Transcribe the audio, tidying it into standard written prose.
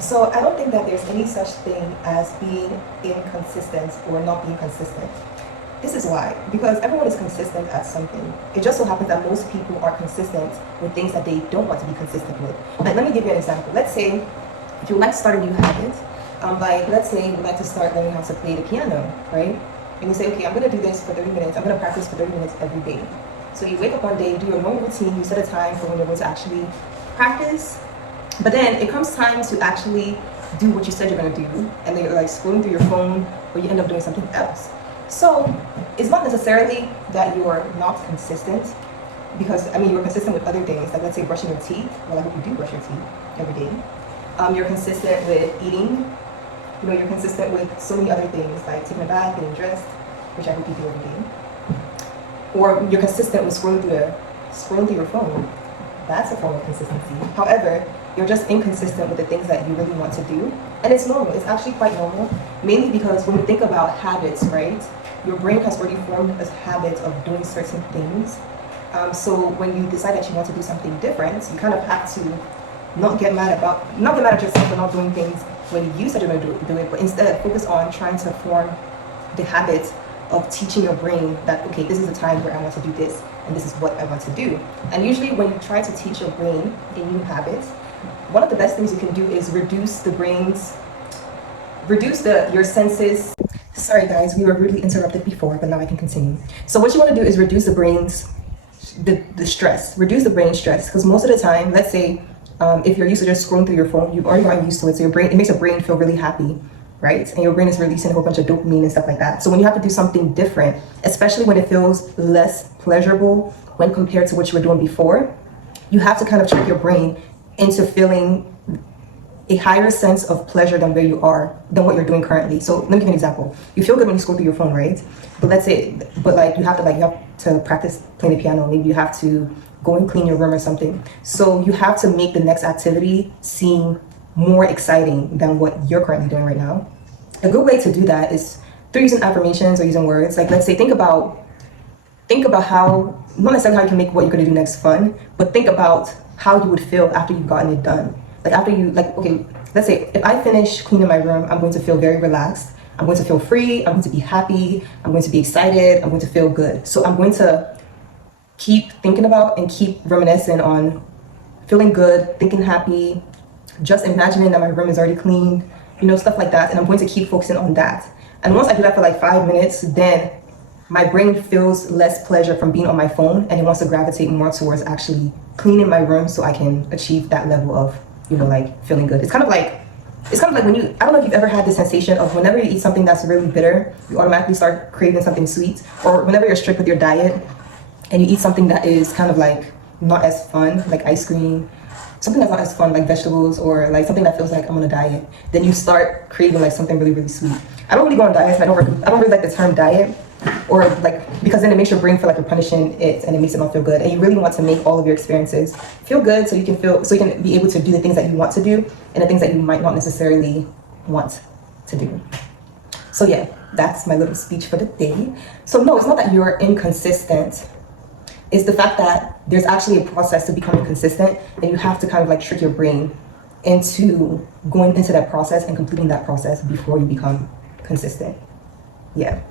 So I don't think that there's any such thing as being inconsistent or not being consistent. This is why, because everyone is consistent at something. It just so happens that most people are consistent with things that they don't want to be consistent with. Like, let me give you an example. Let's say if you would like to start a new habit, like let's say you would like to start learning how to play the piano, right? And you say, okay, I'm going to do this for 30 minutes. I'm going to practice for 30 minutes every day. So you wake up one day, do your normal routine, you set a time for when you're going to actually practice. But then it comes time to actually do what you said you're going to do, and then you're like scrolling through your phone, or you end up doing something else. So it's not necessarily that you're not consistent, because I mean you're consistent with other things, like let's say brushing your teeth. Well, I hope you do brush your teeth every day. You're consistent with eating. You know, you're consistent with so many other things, like taking a bath, getting dressed, which I hope you do every day. Or you're consistent with scrolling through your phone. That's a form of consistency. However, you're just inconsistent with the things that you really want to do. And it's normal. It's actually quite normal, mainly because when we think about habits, right, your brain has already formed a habit of doing certain things. So when you decide that you want to do something different, you kind of have to not get mad at yourself for not doing things when you said you're going to do it, but instead focus on trying to form the habit of teaching your brain that, okay, this is the time where I want to do this, and this is what I want to do. And usually when you try to teach your brain a new habit, one of the best things you can do is reduce your senses. Sorry guys, we were rudely interrupted before, but now I can continue. So what you want to do is reduce the brain's the stress, reduce the brain stress, because most of the time, let's say if you're used to just scrolling through your phone, you've already gotten used to it, so it makes your brain feel really happy, right? And your brain is releasing a whole bunch of dopamine and stuff like that. So when you have to do something different, especially when it feels less pleasurable when compared to what you were doing before, you have to kind of trick your brain into feeling a higher sense of pleasure than than what you're doing currently. So let me give you an example. You feel good when you scroll through your phone, right? But you have to practice playing the piano. Maybe you have to go and clean your room or something. So you have to make the next activity seem more exciting than what you're currently doing right now. A good way to do that is through using affirmations or using words. Like, let's say, think about how, not necessarily how you can make what you're going to do next fun, but think about how you would feel after you've gotten it done. Like after you, like, okay, let's say if I finish cleaning my room, I'm going to feel very relaxed. I'm going to feel free. I'm going to be happy. I'm going to be excited. I'm going to feel good. So I'm going to keep thinking about and keep reminiscing on feeling good, thinking happy, just imagining that my room is already clean, you know, stuff like that. And I'm going to keep focusing on that. And once I do that for like 5 minutes, then my brain feels less pleasure from being on my phone, and it wants to gravitate more towards actually cleaning my room so I can achieve that level of, you know, like feeling good. It's kind of like when you, I don't know if you've ever had the sensation of whenever you eat something that's really bitter, you automatically start craving something sweet, or whenever you're strict with your diet and you eat something that is kind of like not as fun, like ice cream, something that's not as fun, like vegetables, or like something that feels like I'm on a diet, then you start craving like something really, really sweet. I don't really go on diets. I don't really like the term diet, or like, because then it makes your brain feel like you're punishing it, and it makes it not feel good. And you really want to make all of your experiences feel good, so you can be able to do the things that you want to do and the things that you might not necessarily want to do. So yeah, that's my little speech for the day. So no, it's not that you're inconsistent. It's the fact that there's actually a process to becoming consistent, and you have to kind of like trick your brain into going into that process and completing that process before you become consistent. Yeah.